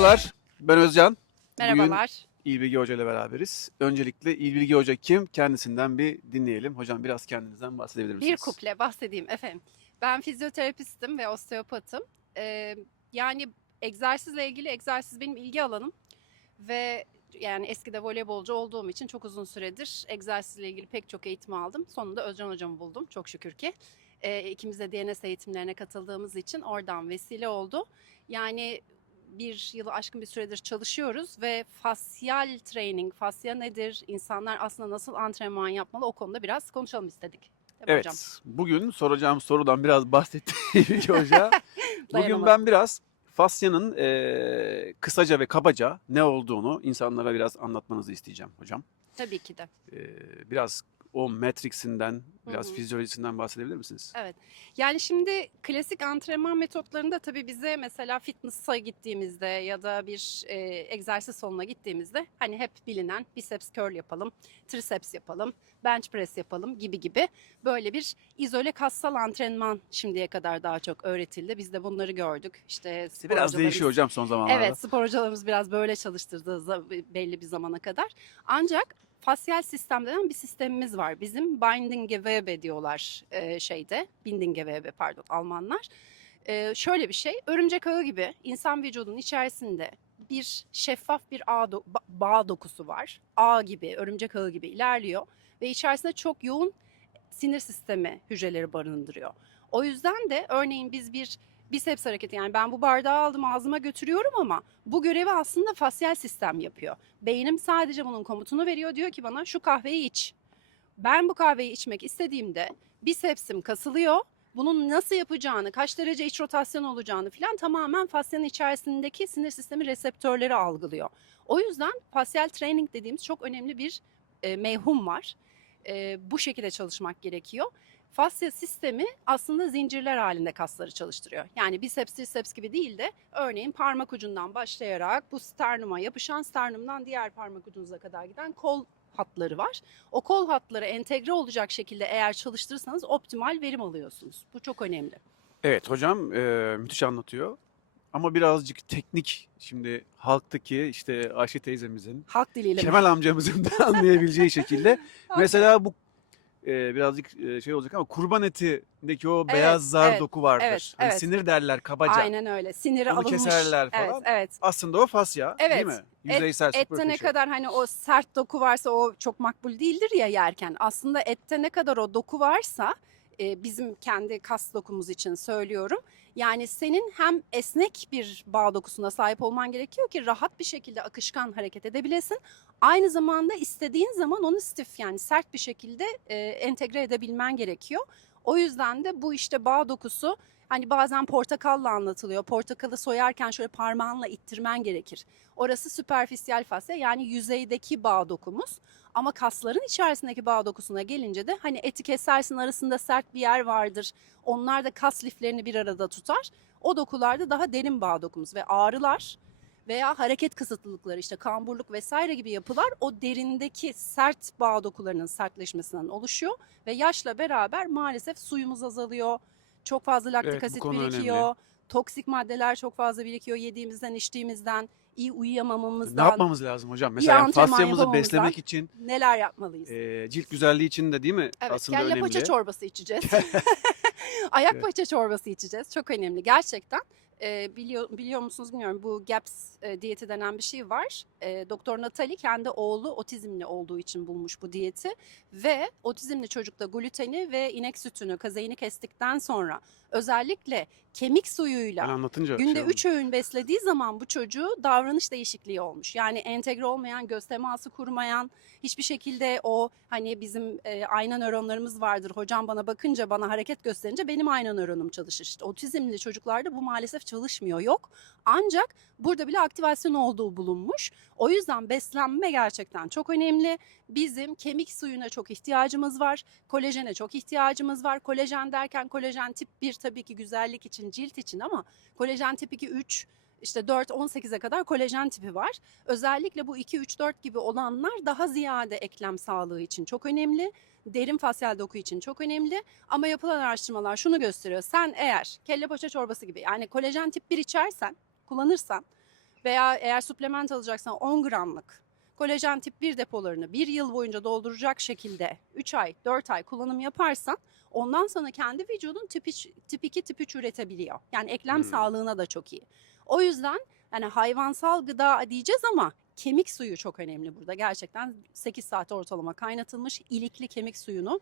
Merhabalar, ben Özcan. Merhabalar. İlbilgi Hoca ile beraberiz. Öncelikle İlbilgi Hoca kim? Kendisinden bir dinleyelim. Hocam biraz kendinizden bahsedebilir misiniz? Bir kuple bahsedeyim efendim. Ben fizyoterapistim ve osteopatım. Ee, yani egzersizle ilgili egzersiz benim ilgi alanım ve yani eskide voleybolcu olduğum için çok uzun süredir egzersizle ilgili pek çok eğitim aldım. Sonunda Özcan hocamı buldum çok şükür ki. Ee, ikimiz de DNS eğitimlerine katıldığımız için oradan vesile oldu. Yani bir yılı aşkın bir süredir çalışıyoruz ve fasyal training, fasya nedir, insanlar aslında nasıl antrenman yapmalı o konuda biraz konuşalım istedik. Değil Evet, hocam? bugün soracağım sorudan biraz bahsetti İlbilgi Hoca. bugün ben biraz fasyanın eee, kısaca ve kabaca ne olduğunu insanlara biraz anlatmanızı isteyeceğim hocam. Tabii ki de. Eee, biraz o matrix'inden, biraz Hı hı. fizyolojisinden bahsedebilir misiniz? Evet. Yani şimdi klasik antrenman metotlarında tabii bize mesela fitness'a gittiğimizde ya da bir e, egzersiz salonuna gittiğimizde hani hep bilinen biceps curl yapalım, triceps yapalım, bench press yapalım gibi gibi böyle bir izole kassal antrenman şimdiye kadar daha çok öğretildi. Biz de bunları gördük. İşte Biraz değişiyor hocam son zamanlarda. Evet, spor hocalarımız biraz böyle çalıştırdı belli bir zamana kadar. Ancak fasyal sistem denen bir sistemimiz var. Bizim Bindingewebe diyorlar e, şeyde. Bindingewebe pardon Almanlar. E, şöyle bir şey, örümcek ağı gibi insan vücudunun içerisinde bir şeffaf bir ağ do- ba- bağ dokusu var. Ağ gibi, örümcek ağı gibi ilerliyor ve içerisinde çok yoğun sinir sistemi hücreleri barındırıyor. O yüzden de örneğin biz bir biceps hareketi yani ben bu bardağı aldım ağzıma götürüyorum ama bu görevi aslında fasyal sistem yapıyor. Beynim sadece bunun komutunu veriyor diyor ki bana şu kahveyi iç. Ben bu kahveyi içmek istediğimde bicepsim kasılıyor. Bunun nasıl yapacağını, kaç derece iç rotasyon olacağını falan tamamen fasyanın içerisindeki sinir sistemi reseptörleri algılıyor. O yüzden fasyal training dediğimiz çok önemli bir e, mevhum var. E, bu şekilde çalışmak gerekiyor. Fasya sistemi aslında zincirler halinde kasları çalıştırıyor. Yani biceps, triceps gibi değil de örneğin parmak ucundan başlayarak bu sternuma yapışan sternumdan diğer parmak ucunuza kadar giden kol hatları var. O kol hatları entegre olacak şekilde eğer çalıştırırsanız optimal verim alıyorsunuz. Bu çok önemli. Evet hocam eee, müthiş anlatıyor. Ama birazcık teknik şimdi halktaki işte Ayşe teyzemizin, Halk diliyle. Kemal amcamızın da anlayabileceği şekilde. Mesela bu eee, birazcık eee, şey olacak ama kurban etindeki o Evet, beyaz zar evet, doku vardır. evet, Hani evet. sinir derler kabaca. Aynen öyle. Siniri Onu alınmış. keserler Evet, falan. evet. Aslında o fasya değil Evet. mi? Yüzeysel Ette ne superficial. kadar hani o sert doku varsa o çok makbul değildir ya yerken. Aslında ette ne kadar o doku varsa e, bizim kendi kas dokumuz için söylüyorum. Yani senin hem esnek bir bağ dokusuna sahip olman gerekiyor ki rahat bir şekilde akışkan hareket edebilesin. Aynı zamanda istediğin zaman onu stif yani sert bir şekilde e, entegre edebilmen gerekiyor. O yüzden de bu işte bağ dokusu hani bazen portakalla anlatılıyor. Portakalı soyarken şöyle parmağınla ittirmen gerekir. Orası süperfisyal fasya yani yüzeydeki bağ dokumuz. Ama kasların içerisindeki bağ dokusuna gelince de hani eti kesersin arasında sert bir yer vardır. Onlar da kas liflerini bir arada tutar. O dokularda daha derin bağ dokumuz ve ağrılar veya hareket kısıtlılıkları işte kamburluk vesaire gibi yapılar o derindeki sert bağ dokularının sertleşmesinden oluşuyor ve yaşla beraber maalesef suyumuz azalıyor. Çok fazla laktik Evet, asit birikiyor. önemli. Toksik maddeler çok fazla birikiyor yediğimizden, içtiğimizden, iyi Ne uyuyamamamızdan. yapmamız lazım hocam? Mesela fasyamızı beslemek için Neler yapmalıyız? eee, cilt güzelliği için de değil mi? Evet, Aslında kelle önemli. paça çorbası içeceğiz. Ayak Evet. paça çorbası içeceğiz. Çok önemli gerçekten. Ee, biliyor, biliyor musunuz bilmiyorum bu GAPS e, diyeti denen bir şey var. E, Doktor Natali kendi oğlu otizmli olduğu için bulmuş bu diyeti. Ve otizmli çocukta gluteni ve inek sütünü, kazeini kestikten sonra özellikle kemik suyuyla Ben anlatınca Günde şey oldu. 3 öğün beslediği zaman bu çocuğu davranış değişikliği olmuş. Yani entegre olmayan, göz teması kurmayan, hiçbir şekilde o hani bizim e, ayna nöronlarımız vardır. Hocam bana bakınca, bana hareket gösterince benim ayna nöronum çalışır. İşte otizmli çocuklarda bu maalesef çalışmıyor, yok. Ancak burada bile aktivasyon olduğu bulunmuş. O yüzden beslenme gerçekten çok önemli. Bizim kemik suyuna çok ihtiyacımız var. Kolajene çok ihtiyacımız var. Kolajen derken kolajen tip 1 tabii ki güzellik için, cilt için ama kolajen tip 2, 3, işte 4, 18'e kadar kolajen tipi var. Özellikle bu 2, 3, 4 gibi olanlar daha ziyade eklem sağlığı için çok önemli. Derin fasyal doku için çok önemli. Ama yapılan araştırmalar şunu gösteriyor. Sen eğer kelle paça çorbası gibi yani kolajen tip 1 içersen, kullanırsan veya eğer suplement alacaksan 10 gramlık kolajen tip 1 depolarını bir yıl boyunca dolduracak şekilde 3 ay 4 ay kullanım yaparsan ondan sonra kendi vücudun tip, iç- tip 2 tip 3 üretebiliyor. Yani eklem Hmm. sağlığına da çok iyi. O yüzden yani hayvansal gıda diyeceğiz ama kemik suyu çok önemli burada. Gerçekten 8 saat ortalama kaynatılmış ilikli kemik suyunu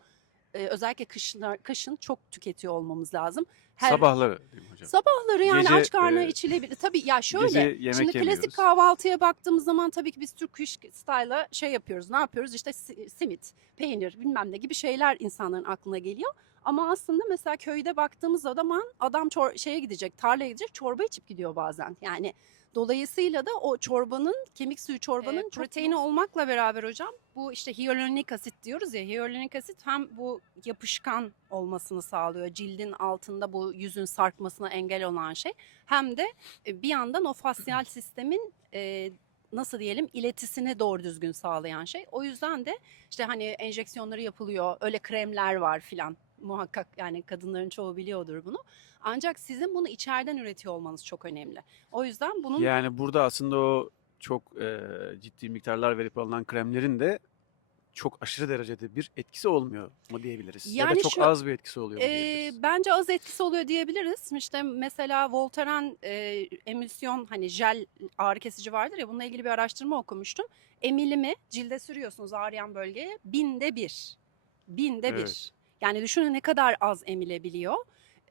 e, özellikle kışın, kışın çok tüketiyor olmamız lazım. Her- Sabahları değil mi hocam? Sabahları yani Gece, aç karnına e, içilebilir. Tabii ya şöyle Gece yemek şimdi klasik yemiyoruz. kahvaltıya baktığımız zaman tabii ki biz Türk iş style'a şey yapıyoruz. Ne yapıyoruz? İşte si- simit, peynir bilmem ne gibi şeyler insanların aklına geliyor. Ama aslında mesela köyde baktığımız zaman adam çor- şeye gidecek, tarlaya gidecek, çorba içip gidiyor bazen. Yani dolayısıyla da o çorbanın, kemik suyu çorbanın çok proteini olmakla beraber hocam bu işte hyaluronik asit diyoruz ya. Hyaluronik asit hem bu yapışkan olmasını sağlıyor. Cildin altında bu yüzün sarkmasına engel olan şey. Hem de e, bir yandan o fasyal sistemin e, nasıl diyelim iletisini doğru düzgün sağlayan şey. O yüzden de işte hani enjeksiyonları yapılıyor. Öyle kremler var filan. Muhakkak yani kadınların çoğu biliyordur bunu. Ancak sizin bunu içeriden üretiyor olmanız çok önemli. O yüzden bunun Yani burada aslında o çok e, ciddi miktarlar verip alınan kremlerin de çok aşırı derecede bir etkisi olmuyor mu diyebiliriz? ya da Yani çok şu- az bir etkisi oluyor mu Ee, diyebiliriz? bence az etkisi oluyor diyebiliriz. İşte mesela Voltaren e, emülsiyon hani jel ağrı kesici vardır ya bununla ilgili bir araştırma okumuştum. Emilimi cilde sürüyorsunuz ağrıyan bölgeye binde bir. Binde Evet. bir. Yani düşünün ne kadar az emilebiliyor.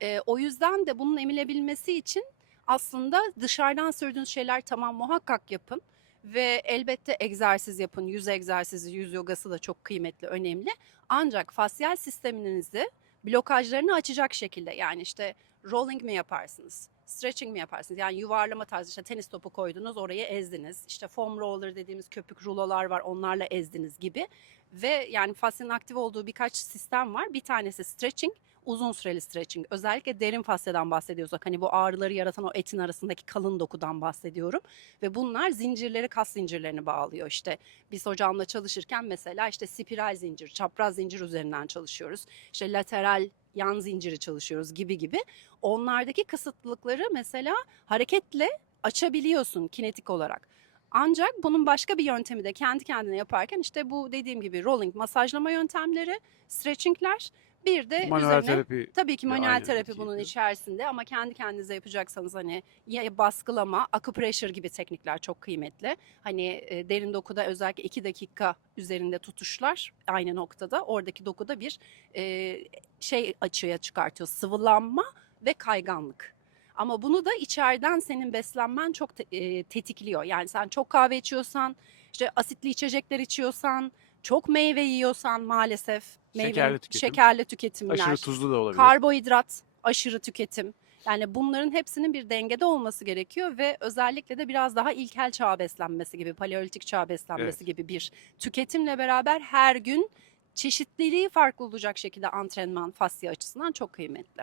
Ee, o yüzden de bunun emilebilmesi için aslında dışarıdan sürdüğünüz şeyler tamam muhakkak yapın. Ve elbette egzersiz yapın. Yüz egzersizi, yüz yogası da çok kıymetli, önemli. Ancak fasyal sisteminizi blokajlarını açacak şekilde yani işte rolling mi yaparsınız? Stretching mi yaparsınız? Yani yuvarlama tarzı işte tenis topu koydunuz oraya ezdiniz. İşte foam roller dediğimiz köpük rulolar var onlarla ezdiniz gibi. Ve yani fasyanın aktif olduğu birkaç sistem var. Bir tanesi stretching, uzun süreli stretching. Özellikle derin fasyadan bahsediyorsak hani bu ağrıları yaratan o etin arasındaki kalın dokudan bahsediyorum. Ve bunlar zincirleri kas zincirlerini bağlıyor işte. Biz hocamla çalışırken mesela işte spiral zincir, çapraz zincir üzerinden çalışıyoruz. İşte lateral yan zinciri çalışıyoruz gibi gibi. Onlardaki kısıtlılıkları mesela hareketle açabiliyorsun kinetik olarak. Ancak bunun başka bir yöntemi de kendi kendine yaparken işte bu dediğim gibi rolling masajlama yöntemleri, stretchingler bir de Manuel üzerine terapi Tabii ki manuel terapi bunun yapıyor. içerisinde ama kendi kendinize yapacaksanız hani ya baskılama, acupressure gibi teknikler çok kıymetli. Hani e, derin dokuda özellikle 2 dakika üzerinde tutuşlar aynı noktada. Oradaki dokuda bir e, şey açığa çıkartıyor. Sıvılanma ve kayganlık. Ama bunu da içeriden senin beslenmen çok te- e, tetikliyor. Yani sen çok kahve içiyorsan, işte asitli içecekler içiyorsan, çok meyve yiyorsan maalesef meyve, Şekerli tüketim. şekerli tüketimler. Aşırı tuzlu da olabilir. Karbonhidrat, aşırı tüketim. Yani bunların hepsinin bir dengede olması gerekiyor ve özellikle de biraz daha ilkel çağ beslenmesi gibi, paleolitik çağ beslenmesi gibi bir tüketimle beraber her gün çeşitliliği farklı olacak şekilde antrenman fasya açısından çok kıymetli.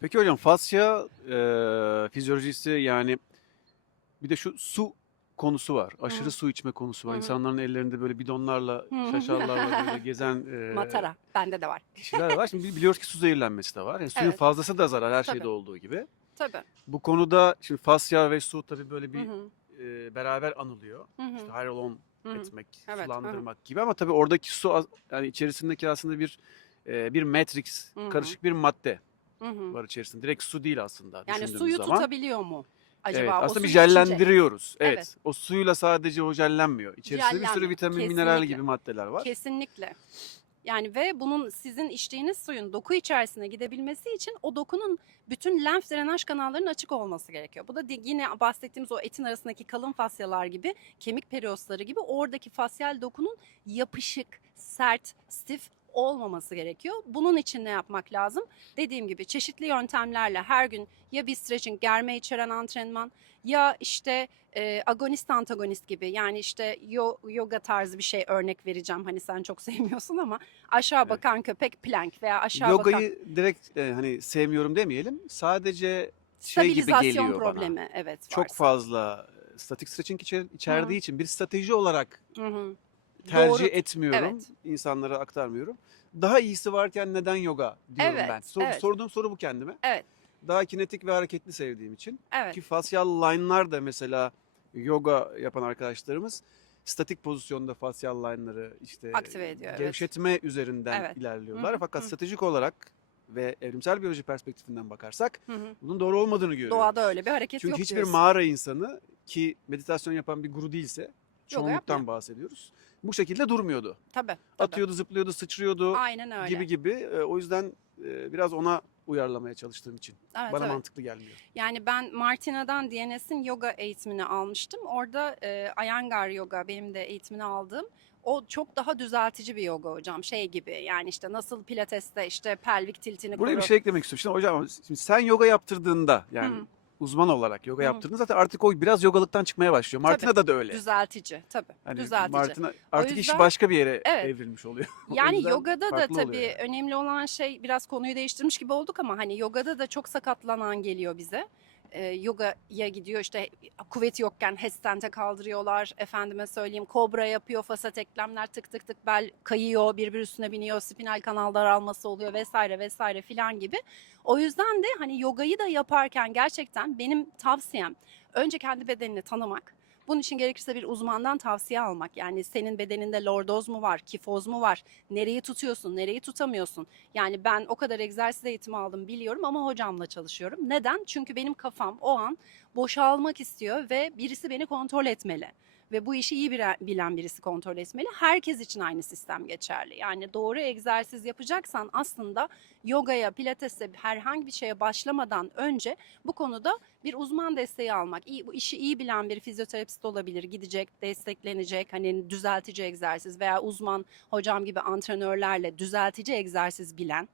Peki hocam fasya e, fizyolojisi yani bir de şu su konusu var. Aşırı su içme konusu var. İnsanların ellerinde böyle bidonlarla, şaşallarla böyle gezen e, Matara bende de var. kişiler var. Şimdi biliyoruz ki su zehirlenmesi de var. Yani suyun Evet. fazlası da zarar her Tabii. şeyde olduğu gibi. Tabii. Bu konuda şimdi fasya ve su tabii böyle bir hı, e, beraber anılıyor. hı hı, İşte hayrolon hı hı. etmek, Evet, hı hı. sulandırmak gibi ama tabii oradaki su az- yani içerisindeki aslında bir e, bir matrix, Hı hı. karışık bir madde Hı hı. var içerisinde. Direkt su değil aslında Yani düşündüğümüz suyu zaman. tutabiliyor mu? Acaba evet, aslında bir jellendiriyoruz. Evet. Evet. O suyla sadece o jellenmiyor. İçerisinde bir sürü Jellenmiyor, vitamin, mineral kesinlikle. gibi maddeler var. Kesinlikle. Yani ve bunun sizin içtiğiniz suyun doku içerisine gidebilmesi için o dokunun bütün lenf drenaj kanallarının açık olması gerekiyor. Bu da yine bahsettiğimiz o etin arasındaki kalın fasyalar gibi, kemik periosları gibi oradaki fasyal dokunun yapışık, sert, stif olmaması gerekiyor. Bunun için ne yapmak lazım? Dediğim gibi çeşitli yöntemlerle her gün ya bir stretching, germe içeren antrenman ya işte e, agonist antagonist gibi yani işte yo- yoga tarzı bir şey örnek vereceğim. Hani sen çok sevmiyorsun ama aşağı Evet. bakan köpek plank veya aşağı bakan Yogayı direkt e, hani sevmiyorum demeyelim. Sadece şey gibi geliyor bana. problemi evet Çok fazla e, statik stretching içer, içerdiği için bir strateji olarak Hı hı. Tercih Doğru. etmiyorum. Evet. insanlara aktarmıyorum. Daha iyisi varken neden yoga diyorum Evet, ben. Sor- evet. Sorduğum soru bu kendime. daha kinetik ve hareketli sevdiğim için. Evet. Ki fasyal line'lar da mesela yoga yapan arkadaşlarımız statik pozisyonda fasyal line'ları işte Aktive ediyor, evet. gevşetme üzerinden Evet. ilerliyorlar. Hı hı, Fakat hı. stratejik olarak ve evrimsel biyoloji perspektifinden bakarsak Hı hı. bunun doğru olmadığını görüyoruz. Doğada öyle bir hareket Çünkü yok hiçbir diyorsun. mağara insanı ki meditasyon yapan bir guru değilse çoğunluktan yapmıyor. bahsediyoruz. Bu şekilde durmuyordu. Tabii. tabii. Atıyordu, zıplıyordu, sıçrıyordu Aynen öyle. gibi gibi. E, O yüzden e, biraz ona uyarlamaya çalıştığım için Evet, bana evet. mantıklı gelmiyor. Yani ben Martina'dan DNS'in yoga eğitimini almıştım. Orada e, Iyengar yoga benim de eğitimini aldığım. O çok daha düzeltici bir yoga hocam. Şey gibi yani işte nasıl pilateste işte pelvik tiltini Buraya bir koru- şey eklemek istiyorum. Şimdi hocam şimdi sen yoga yaptırdığında yani hı. Uzman olarak yoga Hı zaten artık o biraz yogalıktan çıkmaya başlıyor. Martina'da da öyle. düzeltici tabii. Hani düzeltici. Martina artık iş yüzden- başka bir yere Evet. evrilmiş oluyor. O Yani yogada da oluyor tabii yani. önemli olan şey biraz konuyu değiştirmiş gibi olduk ama hani yogada da çok sakatlanan geliyor bize. Ee, yogaya gidiyor işte kuvveti yokken headstand'e kaldırıyorlar. Efendime söyleyeyim kobra yapıyor, fasat eklemler tık tık tık bel kayıyor, birbir üstüne biniyor, spinal kanal daralması oluyor vesaire vesaire filan gibi. O yüzden de hani yogayı da yaparken gerçekten benim tavsiyem önce kendi bedenini tanımak. Bunun için gerekirse bir uzmandan tavsiye almak. Yani senin bedeninde lordoz mu var, kifoz mu var, nereyi tutuyorsun, nereyi tutamıyorsun. Yani ben o kadar egzersiz eğitimi aldım biliyorum ama hocamla çalışıyorum. Neden? Çünkü benim kafam o an boşalmak istiyor ve birisi beni kontrol etmeli. Ve bu işi iyi bilen birisi kontrol etmeli. Herkes için aynı sistem geçerli. Yani doğru egzersiz yapacaksan aslında yogaya, pilatese herhangi bir şeye başlamadan önce bu konuda bir uzman desteği almak. İyi, bu işi iyi bilen bir fizyoterapist olabilir. Gidecek, desteklenecek, hani düzeltici egzersiz veya uzman hocam gibi antrenörlerle düzeltici egzersiz bilen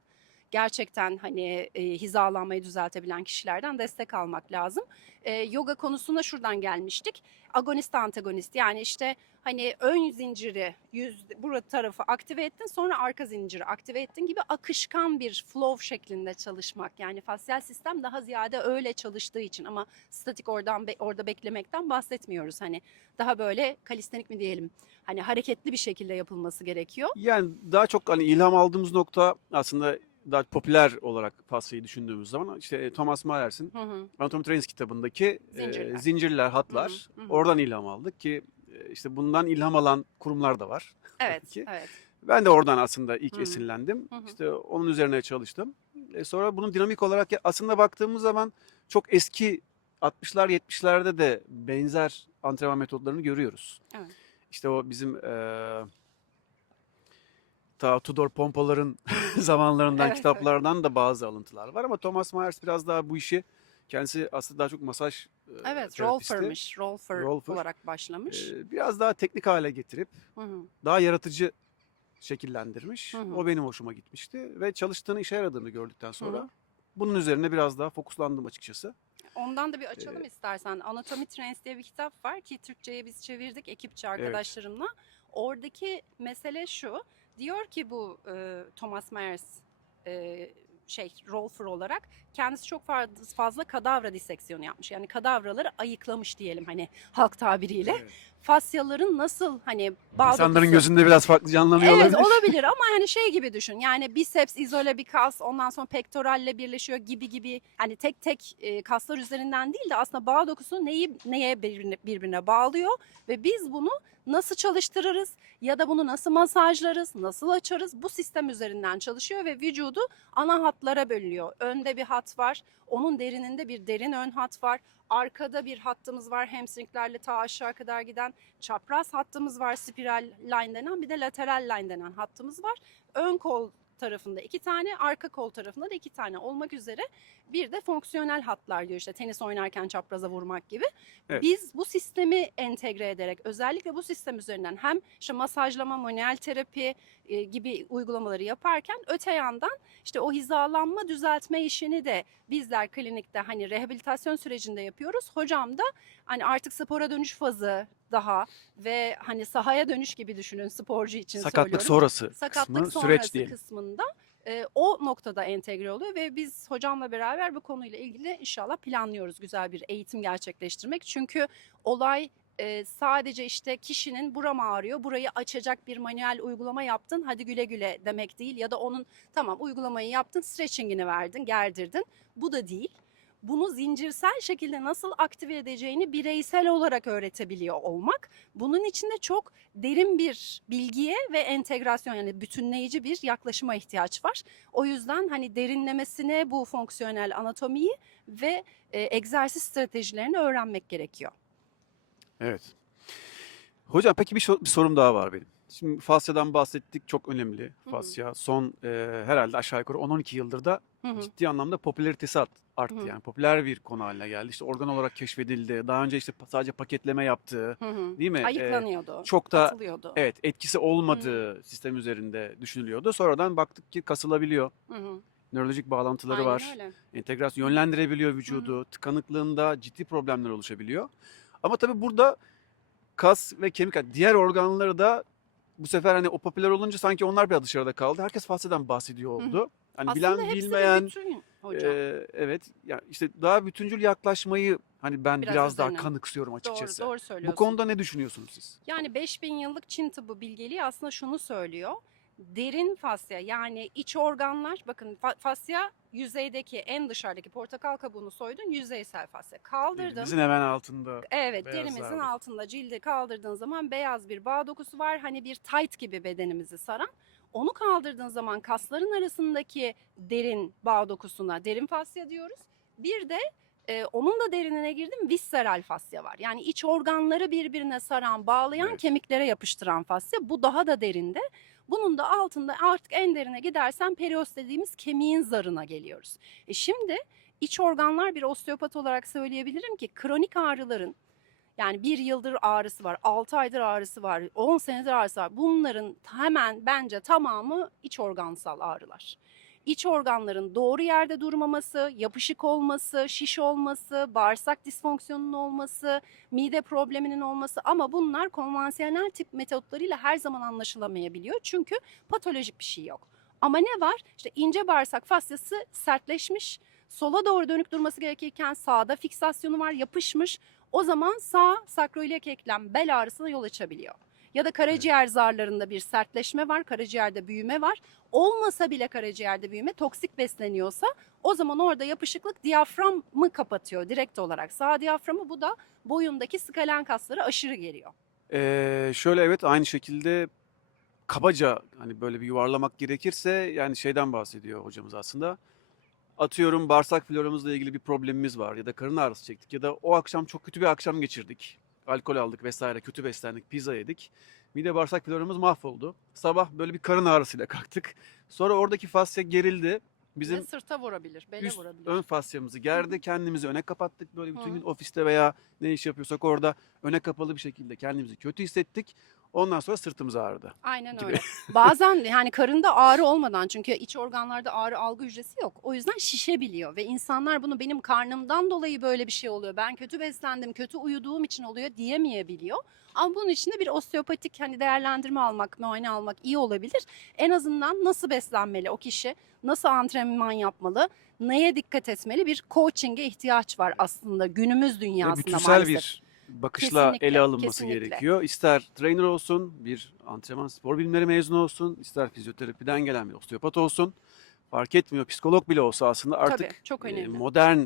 gerçekten hani e, hizalanmayı düzeltebilen kişilerden destek almak lazım. E, yoga konusuna şuradan gelmiştik. Agonist antagonist yani işte hani ön zinciri yüz burada tarafı aktive ettin sonra arka zinciri aktive ettin gibi akışkan bir flow şeklinde çalışmak. Yani fasyal sistem daha ziyade öyle çalıştığı için ama statik oradan be- orada beklemekten bahsetmiyoruz. Hani daha böyle kalistenik mi diyelim? Hani hareketli bir şekilde yapılması gerekiyor. Yani daha çok hani ilham aldığımız nokta aslında daha popüler olarak Fasya'yı düşündüğümüz zaman işte Thomas Myers'in Hı hı. Anatomy Trains kitabındaki e, Zincirler. zincirler, hatlar. Hı hı. Oradan ilham aldık ki e, işte bundan ilham alan kurumlar da var. Evet, evet. Ben de oradan aslında ilk Hı esinlendim. Hı hı. İşte onun üzerine çalıştım. E sonra bunun dinamik olarak aslında baktığımız zaman çok eski 60'lar 70'lerde de benzer antrenman metodlarını görüyoruz. Evet. İşte o bizim eee ta Tudor Pompalar'ın zamanlarından Evet, kitaplardan da bazı alıntılar var ama Thomas Myers biraz daha bu işi kendisi aslında daha çok masaj eee, Evet. Rolfer'mış. Rolfer, Rolfer. olarak başlamış. Eee, biraz daha teknik hale getirip Hı hı. daha yaratıcı şekillendirmiş. Hı hı. O benim hoşuma gitmişti ve çalıştığını işe yaradığını gördükten sonra hı. bunun üzerine biraz daha fokuslandım açıkçası. Ondan da bir açalım Ee, istersen. Anatomy Trends diye bir kitap var ki Türkçe'ye biz çevirdik ekipçe arkadaşlarımla. Oradaki mesele şu. Diyor ki bu e, Thomas Myers e, şey Rolfer olarak kendisi çok fazla, fazla kadavra diseksiyonu yapmış. Yani kadavraları ayıklamış diyelim hani halk tabiriyle. Evet. Fasyaların nasıl hani bağ İnsanların dokusu- gözünde biraz farklı canlanıyor Evet olabilir. olabilir ama yani şey gibi düşün. Yani biceps izole bir kas ondan sonra pektoralle birleşiyor gibi gibi. Hani tek tek e, kaslar üzerinden değil de aslında bağ dokusu neyi neye birbirine, birbirine bağlıyor ve biz bunu nasıl çalıştırırız ya da bunu nasıl masajlarız, nasıl açarız bu sistem üzerinden çalışıyor ve vücudu ana hatlara bölüyor. Önde bir hat var, onun derininde bir derin ön hat var. Arkada bir hattımız var hamstringlerle ta aşağı kadar giden çapraz hattımız var spiral line denen bir de lateral line denen hattımız var. Ön kol tarafında iki tane, arka kol tarafında da iki tane olmak üzere bir de fonksiyonel hatlar diyor işte tenis oynarken çapraza vurmak gibi. Evet. Biz bu sistemi entegre ederek özellikle bu sistem üzerinden hem işte masajlama, manuel terapi e, gibi uygulamaları yaparken öte yandan işte o hizalanma düzeltme işini de bizler klinikte hani rehabilitasyon sürecinde yapıyoruz. Hocam da hani artık spora dönüş fazı daha ve hani sahaya dönüş gibi düşünün sporcu için Sakatlık söylüyorum. sonrası Sakatlık kısmı, sonrası süreç diyelim. kısmında e, o noktada entegre oluyor ve biz hocamla beraber bu konuyla ilgili inşallah planlıyoruz güzel bir eğitim gerçekleştirmek. Çünkü olay e, sadece işte kişinin buram ağrıyor, burayı açacak bir manuel uygulama yaptın, hadi güle güle demek değil. Ya da onun tamam uygulamayı yaptın, stretchingini verdin, gerdirdin. Bu da değil. Bunu zincirsel şekilde nasıl aktive edeceğini bireysel olarak öğretebiliyor olmak. Bunun için de çok derin bir bilgiye ve entegrasyon yani bütünleyici bir yaklaşıma ihtiyaç var. O yüzden hani derinlemesine bu fonksiyonel anatomiyi ve e, egzersiz stratejilerini öğrenmek gerekiyor. Evet. Hocam peki bir, bir sorum daha var benim. Şimdi fasyadan bahsettik çok önemli hı. fasya. Son e, herhalde aşağı yukarı 10-12 yıldır da Hı hı. ciddi anlamda popülaritesi art- arttı. Hı hı. Yani popüler bir konu haline geldi. İşte organ olarak keşfedildi. Daha önce işte sadece paketleme yaptığı Hı hı. değil mi? Ayıklanıyordu. çok da atılıyordu. evet etkisi olmadığı sistem üzerinde düşünülüyordu. Sonradan baktık ki kasılabiliyor. Hı hı. Nörolojik bağlantıları Aynen var. öyle. entegrasyon yönlendirebiliyor vücudu. Tıkanıklığında ciddi problemler oluşabiliyor. Ama tabii burada kas ve kemik diğer organları da bu sefer hani o popüler olunca sanki onlar biraz dışarıda kaldı. Herkes fasyadan bahsediyor Hı hı. oldu. Hani Aslında bilen hepsi bilmeyen bütün hocam. e, evet yani işte daha bütüncül yaklaşmayı hani ben Biraz biraz, daha üzerine. kanıksıyorum doğru, açıkçası. doğru Bu söylüyorsun. konuda ne düşünüyorsunuz siz? Yani 5000 yıllık Çin tıbbı bilgeliği aslında şunu söylüyor. Derin fasya yani iç organlar bakın fa- fasya yüzeydeki en dışarıdaki portakal kabuğunu soydun yüzeysel fasya. Kaldırdın. Elimizin hemen altında. Evet derimizin altında cildi kaldırdığın zaman beyaz bir bağ dokusu var. Hani bir tight gibi bedenimizi saran. Onu kaldırdığın zaman kasların arasındaki derin bağ dokusuna derin fasya diyoruz. Bir de e, onun da derinine girdim visceral fasya var. Yani iç organları birbirine saran, bağlayan, Evet. kemiklere yapıştıran fasya. Bu daha da derinde. Bunun da altında artık en derine gidersen perios dediğimiz kemiğin zarına geliyoruz. E şimdi iç organlar bir osteopat olarak söyleyebilirim ki kronik ağrıların yani bir yıldır ağrısı var, 6 aydır ağrısı var, 10 senedir ağrısı var. Bunların hemen bence tamamı iç organsal ağrılar. İç organların doğru yerde durmaması, yapışık olması, şiş olması, bağırsak disfonksiyonunun olması, mide probleminin olması ama bunlar konvansiyonel tip metotlarıyla her zaman anlaşılamayabiliyor. Çünkü patolojik bir şey yok. Ama ne var? İşte ince bağırsak fasyası sertleşmiş, sola doğru dönük durması gerekirken sağda fiksasyonu var, yapışmış. O zaman sağ sakroiliak eklem bel ağrısına yol açabiliyor. Ya da karaciğer zarlarında bir sertleşme var, karaciğerde büyüme var. Olmasa bile karaciğerde büyüme toksik besleniyorsa o zaman orada yapışıklık diyaframı kapatıyor direkt olarak. Sağ diyaframı bu da boyundaki skalen kasları aşırı geliyor. Ee, şöyle evet aynı şekilde kabaca hani böyle bir yuvarlamak gerekirse yani şeyden bahsediyor hocamız aslında. Atıyorum bağırsak floramızla ilgili bir problemimiz var ya da karın ağrısı çektik ya da o akşam çok kötü bir akşam geçirdik. Alkol aldık vesaire kötü beslendik, pizza yedik. Mide bağırsak floramız mahvoldu. Sabah böyle bir karın ağrısıyla kalktık. Sonra oradaki fasya gerildi. Bizim Ve sırta vurabilir, bele üst vurabilir. ön fasyamızı gerdi. Kendimizi öne kapattık. Böyle bütün Hı. gün ofiste veya ne iş yapıyorsak orada öne kapalı bir şekilde kendimizi kötü hissettik. Ondan sonra sırtımız ağrıdı. Aynen gibi. öyle. Bazen yani karında ağrı olmadan çünkü iç organlarda ağrı algı hücresi yok. O yüzden şişebiliyor ve insanlar bunu benim karnımdan dolayı böyle bir şey oluyor. Ben kötü beslendim, kötü uyuduğum için oluyor diyemeyebiliyor. Ama bunun için de bir osteopatik hani değerlendirme almak, muayene almak iyi olabilir. En azından nasıl beslenmeli o kişi, nasıl antrenman yapmalı, neye dikkat etmeli bir coaching'e ihtiyaç var aslında günümüz dünyasında bütünsel maalesef. bir bakışla Kesinlikle, ele alınması kesinlikle. gerekiyor. İster trainer olsun, bir antrenman spor bilimleri mezunu olsun, ister fizyoterapiden gelen bir osteopat olsun. Fark etmiyor. Psikolog bile olsa aslında artık Tabii, çok e, önemli. modern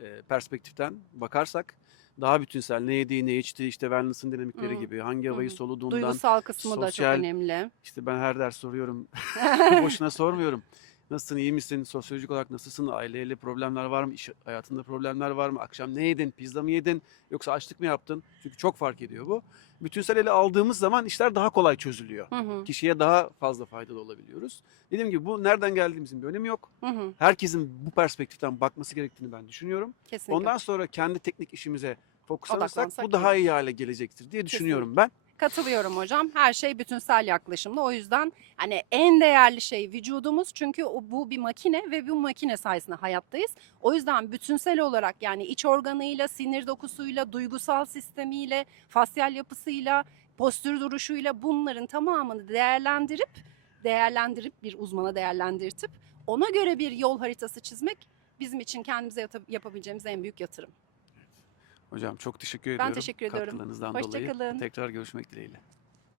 e, perspektiften bakarsak daha bütünsel ne yediği, ne içtiği, işte wellness'ın dinamikleri Hı. gibi, hangi havayı Hı. soluduğundan, Duygusal kısmı da çok sosyal- önemli. işte ben her ders soruyorum. Boşuna sormuyorum. Nasılsın, iyi misin? Sosyolojik olarak nasılsın? Aileyle problemler var mı? İş hayatında problemler var mı? Akşam ne yedin? Pizza mı yedin? Yoksa açlık mı yaptın? Çünkü çok fark ediyor bu. Bütünsel ele aldığımız zaman işler daha kolay çözülüyor. Hı hı, Kişiye daha fazla faydalı olabiliyoruz. Dediğim gibi bu nereden geldiğimizin bir önemi yok. hı hı, Herkesin bu perspektiften bakması gerektiğini ben düşünüyorum. kesinlikle. Ondan sonra kendi teknik işimize fokuslanırsak bu daha iyi. iyi hale gelecektir diye düşünüyorum ben. Katılıyorum hocam. Her şey bütünsel yaklaşımlı. O yüzden hani en değerli şey vücudumuz. Çünkü bu bir makine ve bu makine sayesinde hayattayız. O yüzden bütünsel olarak yani iç organıyla, sinir dokusuyla, duygusal sistemiyle, fasyal yapısıyla, postür duruşuyla bunların tamamını değerlendirip değerlendirip bir uzmana değerlendirtip ona göre bir yol haritası çizmek bizim için kendimize yapabileceğimiz en büyük yatırım. Hocam çok teşekkür Ben ediyorum teşekkür ediyorum. katkılarınızdan Hoşça dolayı. kalın. Tekrar görüşmek dileğiyle.